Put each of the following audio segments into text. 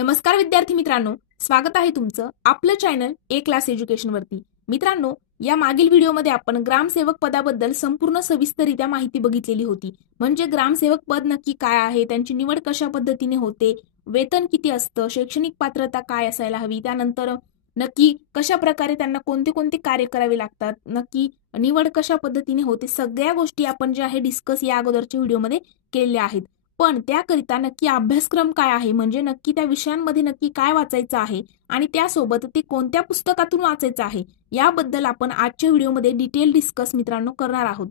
नमस्कार विद्यार्थी मित्रांनो, स्वागत आहे तुमचं आपलं चॅनल ए क्लास एज्युकेशन वरती। मित्रांनो, या मागील व्हिडिओमध्ये आपण ग्रामसेवक पदाबद्दल संपूर्ण सविस्तररित्या माहिती बघितलेली होती। म्हणजे ग्रामसेवक पद नक्की काय आहे, त्यांची निवड कशा पद्धतीने होते, वेतन किती असतं, शैक्षणिक पात्रता काय असायला हवी, त्यानंतर नक्की कशा प्रकारे त्यांना कोणते कोणते कार्य करावे लागतात, नक्की निवड कशा पद्धतीने होते, सगळ्या गोष्टी आपण जे आहे डिस्कस या अगोदरच्या व्हिडिओमध्ये केलेल्या आहेत। पण त्याकरिता नक्की अभ्यासक्रम काय आहे, म्हणजे नक्की त्या विषयांमध्ये नक्की काय वाचायचं आहे आणि त्यासोबत ते कोणत्या पुस्तकातून वाचायचं आहे याबद्दल आपण आजच्या व्हिडिओमध्ये डिटेल डिस्कस मित्रांनो करणार आहोत।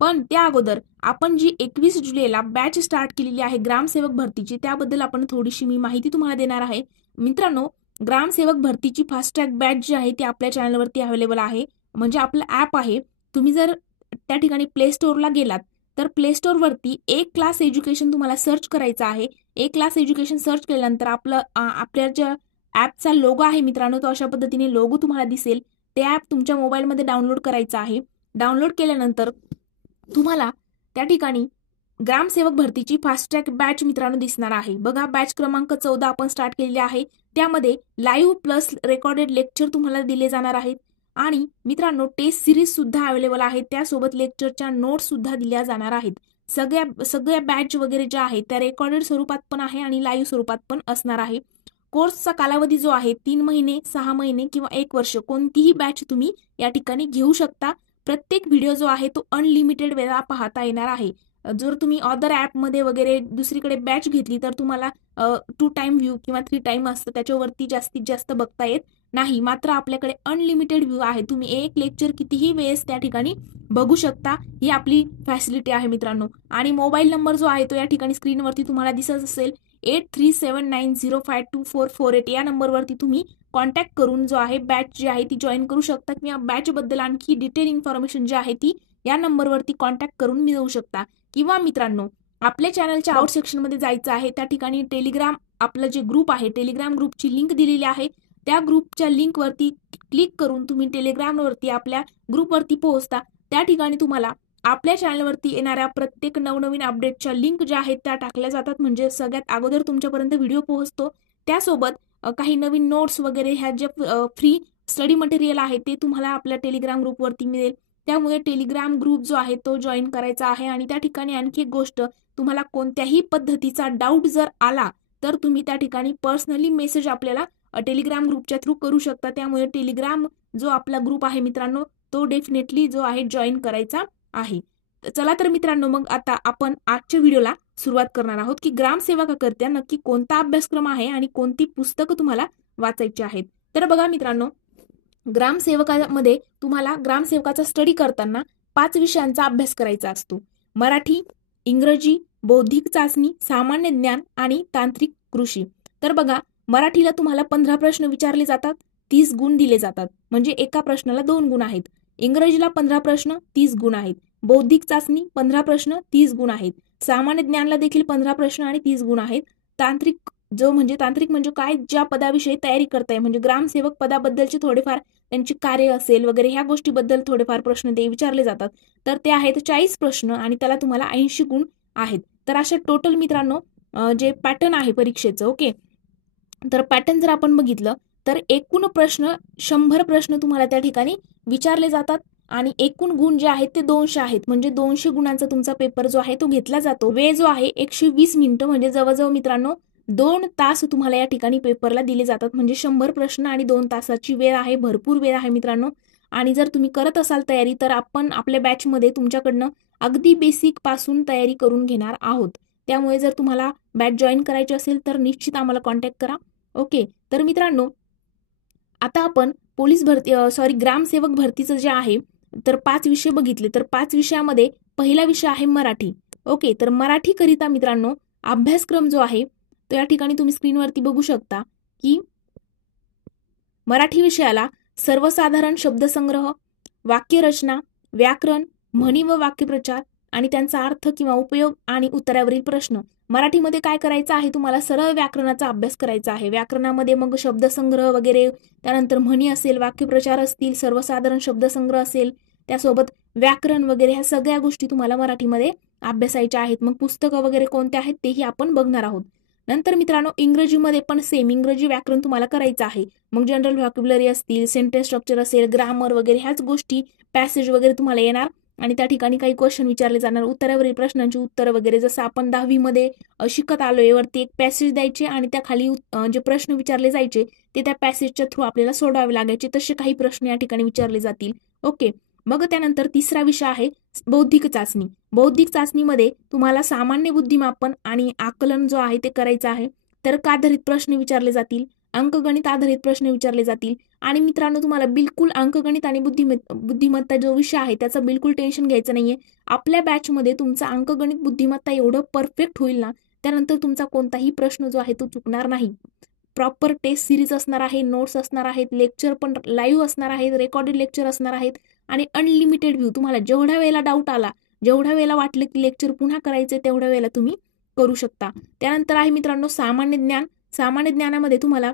पण त्या अगोदर आपण जी 21 जुलैला बॅच स्टार्ट केलेली आहे ग्रामसेवक भरतीची, त्याबद्दल आपण थोडीशी मी माहिती तुम्हाला देणार आहे। मित्रांनो, ग्रामसेवक भरतीची फास्ट ट्रॅक बॅच जी आहे ती आपल्या चॅनलवरती अवेलेबल आहे। म्हणजे आपलं ॲप आहे, तुम्ही जर त्या ठिकाणी प्ले स्टोअरला गेलात तर प्ले स्टोअर वरती एक क्लास एज्युकेशन तुम्हाला सर्च करायचं आहे। एक क्लास एज्युकेशन सर्च केल्यानंतर आपल्या ज्या ॲपचा लोगो आहे मित्रांनो, तो अशा पद्धतीने लोगो तुम्हाला दिसेल। ते ॲप तुमच्या मोबाईलमध्ये डाउनलोड करायचं आहे। डाउनलोड केल्यानंतर तुम्हाला त्या ठिकाणी ग्रामसेवक भरतीची फास्ट ट्रॅक बॅच मित्रांनो दिसणार आहे। बघा, बॅच क्रमांक 14 आपण स्टार्ट केलेली आहे। त्यामध्ये लाईव्ह प्लस रेकॉर्डेड लेक्चर तुम्हाला दिले जाणार आहेत आणि मित्रांनो टेस्ट सिरीज सुद्धा अवेलेबल आहे, त्यासोबत लेक्चरच्या नोट्स सुद्धा दिल्या जाणार आहेत। सगळ्या बॅच वगैरे ज्या आहेत त्या रेकॉर्डेड स्वरूपात पण आहे आणि लाईव्ह स्वरूपात पण असणार आहे। कोर्सचा कालावधी जो आहे 3 महिने, 6 महिने किंवा 1 वर्ष कोणतीही बॅच तुम्ही या ठिकाणी घेऊ शकता। प्रत्येक व्हिडिओ जो आहे तो अनलिमिटेड वेळा पाहता येणार आहे। जर तुम्ही अदर ॲपमध्ये वगैरे दुसरीकडे बॅच घेतली तर तुम्हाला 2 टाइम व्ह्यू किंवा 3 टाइम असतं, त्याच्यावरती जास्तीत जास्त बघता येत नाही। मात्र आपल्याकडे अनलिमिटेड व्ह्यू आहे, तुम्ही एक लेक्चर कितीही वेळेस त्या ठिकाणी बघू शकता, ही आपली फॅसिलिटी आहे मित्रांनो। आणि मोबाईल नंबर जो आहे तो या ठिकाणी स्क्रीनवरती तुम्हाला दिसत असेल 8379052448 या नंबरवरती तुम्ही कॉन्टॅक्ट करून जो आहे बॅच जी आहे ती जॉईन करू शकता किंवा बॅच बद्दल आणखी डिटेल इन्फॉर्मेशन जी आहे ती या नंबरवरती कॉन्टॅक्ट करून मिळवू शकता। किंवा मित्रांनो, आपल्या चॅनलच्या आउट सेक्शन मध्ये जायचं आहे, त्या ठिकाणी टेलिग्राम आपलं जे ग्रुप आहे टेलिग्राम ग्रुपची लिंक दिलेली आहे। त्या ग्रुपच्या लिंक वरती क्लिक करून तुम्ही टेलिग्राम वरती आपल्या ग्रुपवरती पोहोचता। त्या ठिकाणी तुम्हाला आपल्या चॅनलवरती येणाऱ्या प्रत्येक नवनवीन अपडेटच्या लिंक ज्या आहेत त्या टाकल्या जातात, म्हणजे सगळ्यात अगोदर तुमच्यापर्यंत व्हिडिओ पोहोचतो। त्यासोबत काही नवीन नोट्स वगैरे ह्या जे फ्री स्टडी मटेरियल आहे ते तुम्हाला आपल्या टेलिग्राम ग्रुपवरती मिळेल। त्यामुळे टेलिग्राम ग्रुप जो आहे तो जॉईन करायचा आहे। आणि त्या ठिकाणी आणखी एक गोष्ट, तुम्हाला कोणत्याही पद्धतीचा डाऊट जर आला तर तुम्ही त्या ठिकाणी पर्सनली मेसेज आपल्याला टेलिग्राम ग्रुपच्या थ्रू करू शकता। त्यामुळे टेलिग्राम जो आपला ग्रुप आहे मित्रांनो तो डेफिनेटली जो आहे जॉईन करायचा आहे। चला तर मित्रांनो, मग आता आपण आजच्या व्हिडिओला सुरुवात करणार आहोत की ग्रामसेवकाकरिता नक्की कोणता अभ्यासक्रम आहे आणि कोणती पुस्तकं तुम्हाला वाचायची आहेत। तर बघा मित्रांनो, ग्रामसेवकामध्ये तुम्हाला ग्रामसेवकाचा स्टडी करताना 5 विषयांचा अभ्यास करायचा असतो। मराठी, इंग्रजी, बौद्धिक चाचणी, सामान्य ज्ञान आणि तांत्रिक कृषी। तर बघा, मराठीला तुम्हाला 15 प्रश्न विचारले जातात, 30 गुण दिले जातात, म्हणजे एका प्रश्नाला 2 गुण आहेत। इंग्रजीला 15 प्रश्न, 30 गुण आहेत। बौद्धिक चाचणी 15 प्रश्न, 30 गुण आहेत। सामान्य ज्ञानला देखील 15 प्रश्न आणि 30 गुण आहेत। तांत्रिक म्हणजे काय, ज्या पदाविषयी तयारी करताय, म्हणजे ग्रामसेवक पदाबद्दलचे थोडेफार त्यांची कार्य असेल वगैरे ह्या गोष्टीबद्दल थोडेफार प्रश्न ते विचारले जातात, तर ते आहेत 40 प्रश्न आणि त्याला तुम्हाला 80 गुण आहेत। तर अशा टोटल मित्रांनो जे पॅटर्न आहे परीक्षेचं, ओके, तर पॅटर्न जर आपण बघितलं तर एकूण प्रश्न 100 प्रश्न तुम्हाला त्या ठिकाणी विचारले जातात आणि एकूण गुण जे आहेत ते 200 आहेत। म्हणजे 200 गुणांचा तुमचा पेपर जो आहे तो घेतला जातो। वेळ जो आहे 120 मिनिटं, म्हणजे जवळजवळ मित्रांनो 2 तास तुम्हाला या ठिकाणी पेपरला दिले जातात। म्हणजे 100 प्रश्न आणि 2 तासाची वेळ आहे, भरपूर वेळ आहे मित्रांनो। आणि जर तुम्ही करत असाल तयारी तर आपण आपल्या बॅचमध्ये तुमच्याकडनं अगदी बेसिक पासून तयारी करून घेणार आहोत। त्यामुळे जर तुम्हाला बॅच जॉईन करायची असेल तर निश्चित आम्हाला कॉन्टॅक्ट करा, ओके। तर मित्रांनो, आता आपण ग्रामसेवक भरतीचं जे आहे तर 5 विषय बघितले, तर 5 विषयामध्ये पहिला विषय आहे मराठी, ओके। तर मराठी करिता मित्रांनो अभ्यासक्रम जो आहे तो या ठिकाणी तुम्ही स्क्रीनवरती बघू शकता की मराठी विषयाला सर्वसाधारण शब्दसंग्रह, वाक्यरचना, व्याकरण, म्हणी व वाक्यप्रचार आणि त्यांचा अर्थ किंवा उपयोग आणि उत्तरावरील प्रश्न। मराठीमध्ये काय करायचं आहे, तुम्हाला सरळ व्याकरणाचा अभ्यास करायचा आहे। व्याकरणामध्ये मग शब्दसंग्रह वगैरे, त्यानंतर म्हणी असेल, वाक्यप्रचार असतील, सर्वसाधारण शब्दसंग्रह असेल, त्यासोबत व्याकरण वगैरे ह्या सगळ्या गोष्टी तुम्हाला मराठीमध्ये अभ्यासायच्या आहेत। मग पुस्तकं वगैरे कोणते आहेत तेही आपण बघणार आहोत। नंतर मित्रांनो इंग्रजीमध्ये पण सेम इंग्रजी व्याकरण तुम्हाला करायचं आहे. मग जनरल व्हॉकॅब्युलरी असतील, सेंटेन्स स्ट्रक्चर असेल, ग्रामर वगैरे ह्याच गोष्टी, पॅसेज वगैरे तुम्हाला येणार आणि त्या ठिकाणी काही क्वेश्चन विचारले जाणार, उत्तरावरील प्रश्नांची उत्तरं वगैरे. जसं आपण 10वी शिकत आलोय, वरती एक पॅसेज द्यायचे आणि त्या खाली जे प्रश्न विचारले जायचे ते त्या पॅसेजच्या थ्रू आपल्याला सोडवावे लागायचे. तसे काही प्रश्न या ठिकाणी विचारले जातील. ओके. मग त्यानंतर तिसरा विषय आहे बौद्धिक चाचणी. बौद्धिक चाचणीमध्ये तुम्हाला सामान्य बुद्धिमापन आणि आकलन जो आहे ते करायचं आहे. तर्क आधारित प्रश्न विचारले जातील, अंकगणित आधारित प्रश्न विचारले जातील आणि मित्रांनो तुम्हाला बिलकुल अंकगणित आणि बुद्धिमत्ता जो विषय आहे त्याचं बिलकुल टेन्शन घ्यायचं नाहीये. आपल्या बॅचमध्ये तुमचा अंकगणित बुद्धिमत्ता एवढं परफेक्ट होईल ना, त्यानंतर तुमचा कोणताही प्रश्न जो आहे तो चुकणार नाही. प्रॉपर टेस्ट सिरीज असणार आहे, नोट्स असणार आहेत, लेक्चर पण लाईव्ह असणार आहेत, रेकॉर्डेड लेक्चर असणार आहेत आणि अनलिमिटेड व्ह्यू. तुम्हाला जेवढ्या वेळेला डाऊट आला, जेवढ्या वेळेला वाटलं की लेक्चर पुन्हा करायचे, तेवढ्या वेळेला तुम्ही करू शकता. त्यानंतर आहे मित्रांनो सामान्य ज्ञान. सामान्य ज्ञानामध्ये तुम्हाला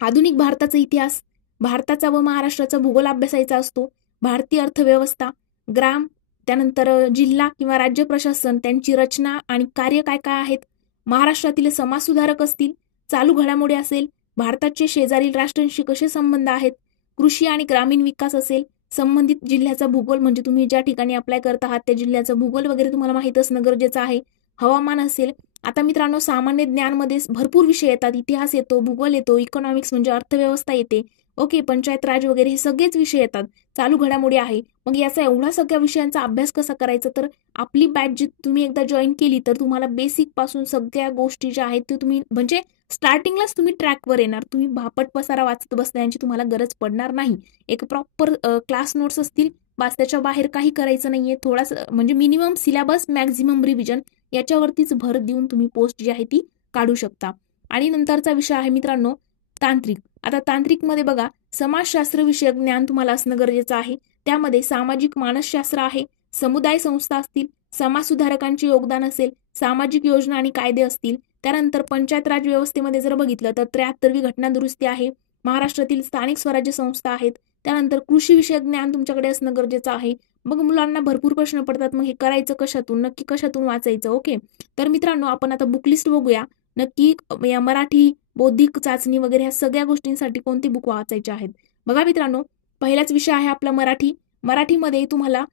आधुनिक भारताचा इतिहास, भारताचा व महाराष्ट्राचा भूगोल अभ्यासायचा असतो, भारतीय अर्थव्यवस्था, ग्राम, त्यानंतर जिल्हा किंवा राज्य प्रशासन, त्यांची रचना आणि कार्य काय काय आहेत, महाराष्ट्रातील समाजसुधारक असतील, चालू घडामोडी असेल, भारताचे शेजारील राष्ट्रांशी कसे संबंध आहेत, कृषी आणि ग्रामीण विकास असेल, संबंधित जिल्ह्याचा भूगोल म्हणजे तुम्ही ज्या ठिकाणी अप्लाय करत आहात त्या जिल्ह्याचा भूगोल वगैरे तुम्हाला माहित असणं गरजेचं आहे, हवामान असेल. आता मित्रांनो सामान्य ज्ञानमध्ये भरपूर विषय येतात, इतिहास येतो, भूगोल येतो, इकॉनॉमिक्स म्हणजे अर्थव्यवस्था येते, ओके, पंचायत राज वगैरे हे सगळेच विषय येतात, चालू घडामोडी आहे. मग याचा एवढा सगळ्या विषयांचा अभ्यास कसा करायचा, तर आपली बॅच जी तुम्ही एकदा जॉईन केली तर तुम्हाला बेसिक पासून सगळ्या गोष्टी ज्या आहेत ते तुम्ही म्हणजे स्टार्टिंगलाच तुम्ही ट्रॅकवर येणार. तुम्ही भापट पसारा वाचत बसण्याची तुम्हाला गरज पडणार नाही. एक प्रॉपर क्लास नोट्स असतील, बस त्याच्या बाहेर काही करायचं नाहीये. थोडासा म्हणजे मिनिमम सिलेबस, मॅक्झिमम रिव्हिजन याच्यावरतीच भर देऊन तुम्ही पोस्ट जी आहे ती काढू शकता. आणि नंतरचा विषय आहे मित्रांनो तांत्रिक. आता तांत्रिकमध्ये बघा समाजशास्त्र विषयक ज्ञान तुम्हाला असणं गरजेचं आहे. त्यामध्ये सामाजिक मानसशास्त्र आहे, समुदाय संस्था असतील, समाज सुधारकांचे योगदान असेल, सामाजिक योजना आणि कायदे असतील. त्यानंतर पंचायत राज व्यवस्थेमध्ये जर बघितलं तर 73वी घटना दुरुस्ती आहे, महाराष्ट्रातील स्थानिक स्वराज्य संस्था आहेत. त्यानंतर कृषी विषयक ज्ञान तुमच्याकडे असणं गरजेचं आहे. मग मुलांना भरपूर प्रश्न पडतात, मग हे करायचं कशातून, नक्की कशातून वाचायचं. ओके, तर मित्रांनो आपण आता बुक लिस्ट बघूया. नक्की या मराठी बौद्धिक चाचणी वगैरे ह्या सगळ्या गोष्टींसाठी कोणती बुक वाचायची आहेत. बघा मित्रांनो पहिलाच विषय आहे आपला मराठी. मराठीमध्ये तुम्हाला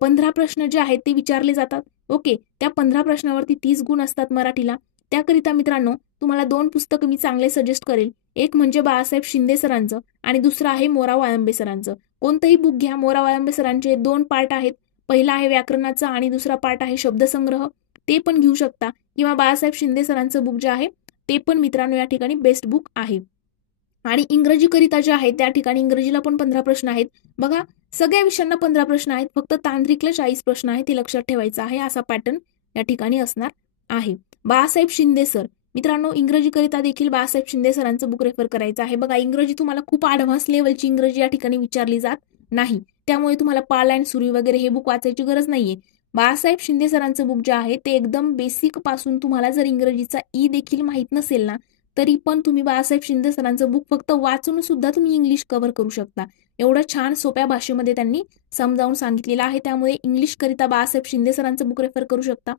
15 प्रश्न जे आहेत ते विचारले जातात. ओके, त्या 15 प्रश्नावरती 30 गुण असतात मराठीला. त्याकरिता मित्रांनो तुम्हाला 2 पुस्तकं मी चांगले सजेस्ट करेल. एक म्हणजे बाळासाहेब शिंदे सरांचं आणि दुसरं आहे मोरा वाळंबे सरांचं. कोणतंही बुक घ्या. मोरा वाळंबे सरांचे 2 पार्ट आहेत. पहिला आहे व्याकरणाचा आणि दुसरा पार्ट आहे शब्दसंग्रह, ते पण घेऊ शकता. किंवा बाळासाहेब शिंदे सरांचं बुक जे आहे ते पण मित्रांनो या ठिकाणी बेस्ट बुक आहे. आणि इंग्रजीकरिता जे आहे त्या ठिकाणी इंग्रजीला पण 15 प्रश्न आहेत. बघा सगळ्या विषयांना 15 प्रश्न आहेत, फक्त तांत्रिकला 40 प्रश्न आहेत, ते लक्षात ठेवायचं आहे. असा पॅटर्न या ठिकाणी असणार आहे. बाळासाहेब शिंदे सर मित्रांनो इंग्रजीकरिता देखील बाळासाहेब शिंदे सरांचं बुक रेफर करायचं आहे. बघा इंग्रजी तुम्हाला खूप ऍडव्हान्स लेवलची इंग्रजी या ठिकाणी विचारली जात नाही, त्यामुळे तुम्हाला पाल अँड सुरी वगैरे हे बुक वाचायची गरज नाहीये. बाळासाहेब शिंदे सरांचं बुक जे आहे ते एकदम बेसिक पासून, तुम्हाला जर इंग्रजीचा ई देखील माहित नसेल ना तरी पण तुम्ही बाळासाहेब शिंदे सरांचं बुक फक्त वाचून सुद्धा तुम्ही इंग्लिश कव्हर करू शकता. एवढं छान सोप्या भाषेमध्ये त्यांनी समजावून सांगितलेलं आहे, त्यामुळे इंग्लिश करिता बाळासाहेब शिंदे सरांचं बुक रेफर करू शकता.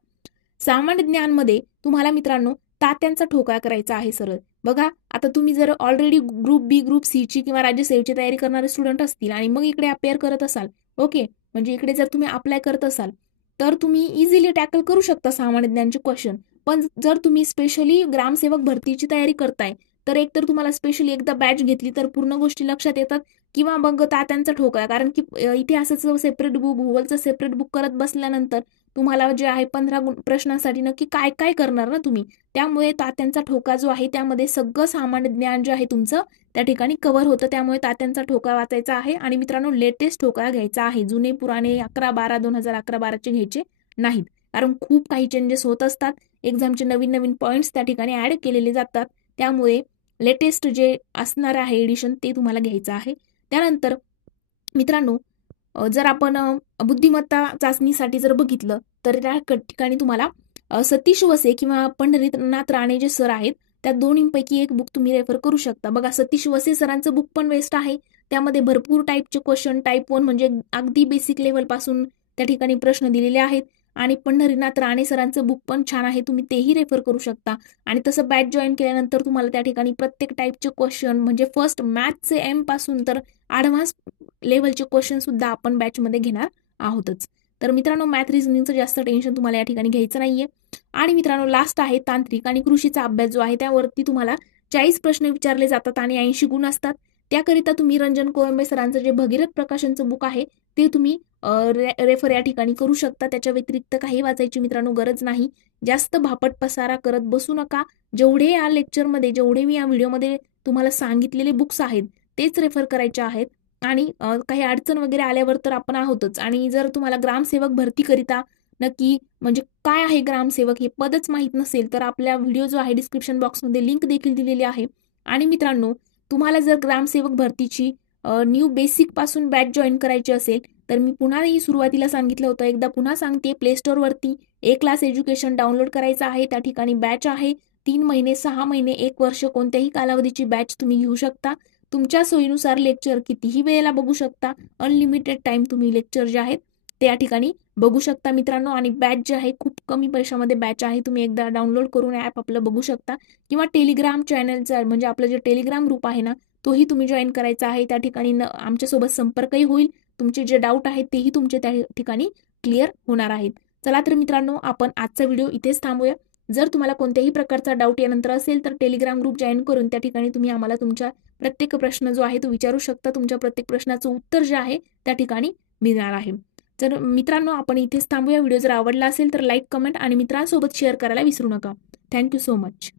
सामान्य ज्ञानमध्ये तुम्हाला मित्रांनो तात्यांचा ठोकळा करायचा आहे सरळ. बघा आता तुम्ही जर ऑलरेडी ग्रुप बी, ग्रुप सी ची किंवा राज्यसेवेची तयारी करणारे स्टुडंट असतील आणि मग इकडे अपेअर करत असाल, ओके, म्हणजे इकडे जर तुम्ही अप्लाय करत असाल तर तुम्ही इझिली टॅकल करू शकता सामान्य ज्ञानचे क्वेश्चन. पण जर तुम्ही स्पेशली ग्रामसेवक भरतीची तयारी करताय तर एक तर तुम्हाला स्पेशली एकदा बॅच घेतली तर पूर्ण गोष्टी लक्षात येतात, किंवा मग तात्यांचा ठोकळा, कारण की इतिहासाचं सेपरेट बुक, भूगोलचं सेपरेट बुक करत बसल्यानंतर तुम्हाला जे आहे 15 प्रश्नांसाठी नक्की काय काय करणार ना तुम्ही. त्यामुळे तात्यांचा ठोका जो आहे त्यामध्ये सगळं सामान्य ज्ञान जे आहे तुमचं त्या ठिकाणी कव्हर होतं. त्यामुळे तात्यांचा ठोका वाचायचा आहे आणि मित्रांनो लेटेस्ट ठोका घ्यायचा आहे. जुने पुराणे 11-12 2011-12चे घ्यायचे नाहीत, कारण खूप काही चेंजेस होत असतात. एक्झामचे नवीन नवीन पॉईंट्स त्या ठिकाणी ऍड केलेले जातात, त्यामुळे लेटेस्ट जे असणार आहे एडिशन ते तुम्हाला घ्यायचं आहे. त्यानंतर मित्रांनो जर आपण बुद्धिमत्ता चाचणीसाठी जर बघितलं तर त्या ठिकाणी तुम्हाला सतीश वसे किंवा पंढरीनाथ राणे जे सर आहेत त्या दोन्हीपैकी एक बुक तुम्ही रेफर करू शकता. बघा सतीश वसे सरांचं बुक पण बेस्ट आहे. त्यामध्ये भरपूर टाईपचे क्वेश्चन, टाईप 1 म्हणजे अगदी बेसिक लेवल पासून त्या ठिकाणी प्रश्न दिलेले आहेत. आणि पंढरीनाथ राणे सरांचं बुक पण छान आहे, तुम्ही तेही रेफर करू शकता. आणि तसं बॅच जॉईन केल्यानंतर तुम्हाला त्या ठिकाणी प्रत्येक टाईपचे क्वेश्चन म्हणजे फर्स्ट मॅथ्सचे एम पासून तर ॲडव्हान्स लेवलचे क्वेश्चन सुद्धा आपण बॅचमध्ये घेणार आहोतच. तर मित्रांनो, मॅथ रिझनिंगचं जास्त टेन्शन तुम्हाला या ठिकाणी घ्यायचं नाहीये. आणि मित्रांनो, लास्ट आहे तांत्रिक आणि कृषीचा अभ्यास जो आहे त्यावरती तुम्हाला 40 प्रश्न विचारले जातात आणि 80 गुण असतात. त्याकरिता तुम्ही रंजन कोळंबे सरांचं जे भगीरथ प्रकाशनचं बुक आहे ते तुम्ही रेफर या ठिकाणी करू शकता. त्याच्या व्यतिरिक्त काही वाचायची मित्रांनो गरज नाही. जास्त भापट पसारा करत बसू नका. जेवढे या लेक्चरमध्ये, जेवढे मी या व्हिडिओमध्ये तुम्हाला सांगितलेले बुक्स आहेत तेच रेफर करायचे आहेत. आणि काही अडचण वगैरे आल्यावर तर आपण आहोतच. आणि जर तुम्हाला ग्रामसेवक भरती करिता नक्की म्हणजे काय आहे ग्रामसेवक हे पदच माहीत नसेल तर आपल्या व्हिडिओ जो आहे डिस्क्रिप्शन बॉक्समध्ये लिंक देखील दिलेली आहे. आणि मित्रांनो, तुम्हाला जर ग्रामसेवक भरतीची न्यू बेसिक पासून बॅच जॉईन करायची असेल तर मी पुन्हा सुरुवातीला सांगितलं होतं, एकदा पुन्हा सांगते, प्ले स्टोअरवरती क्लास एज्युकेशन डाउनलोड करायचं आहे. त्या ठिकाणी बॅच आहे. 3 महिने, 6 महिने, 1 वर्ष कोणत्याही कालावधीची बॅच तुम्ही घेऊ शकता. तुमच्या सोयीनुसार लेक्चर कितीही वेळेला बघू शकता. अनलिमिटेड टाइम तुम्ही लेक्चर जे आहेत ते या ठिकाणी बघू शकता मित्रांनो. आणि बॅच जे आहे खूप कमी पैशामध्ये बॅच आहे. तुम्ही एकदा डाउनलोड करून ॲप आपलं बघू शकता. किंवा टेलिग्राम चॅनलचा म्हणजे आपलं जे टेलिग्राम ग्रुप आहे ना तोही तुम्ही जॉईन करायचा आहे. त्या ठिकाणी आमच्यासोबत संपर्कही होईल. तुमचे जे डाऊट आहेत तेही तुमचे त्या ठिकाणी क्लिअर होणार आहेत. चला तर मित्रांनो, आपण आजचा व्हिडिओ इथेच थांबूया. जर तुम्हाला कोणत्याही प्रकारचा डाऊट यानंतर असेल तर टेलिग्राम ग्रुप जॉईन करून त्या ठिकाणी तुम्ही आम्हाला तुमच्या प्रत्येक प्रश्न जो आहे तो विचारू शकता. तुमच्या प्रत्येक प्रश्नाचं उत्तर जे आहे त्या ठिकाणी मिळणार आहे. तर मित्रांनो, आपण इथेच थांबूया. व्हिडिओ जर आवडला असेल तर लाईक, कमेंट आणि मित्रांसोबत शेअर करायला विसरू नका. Thank you so much.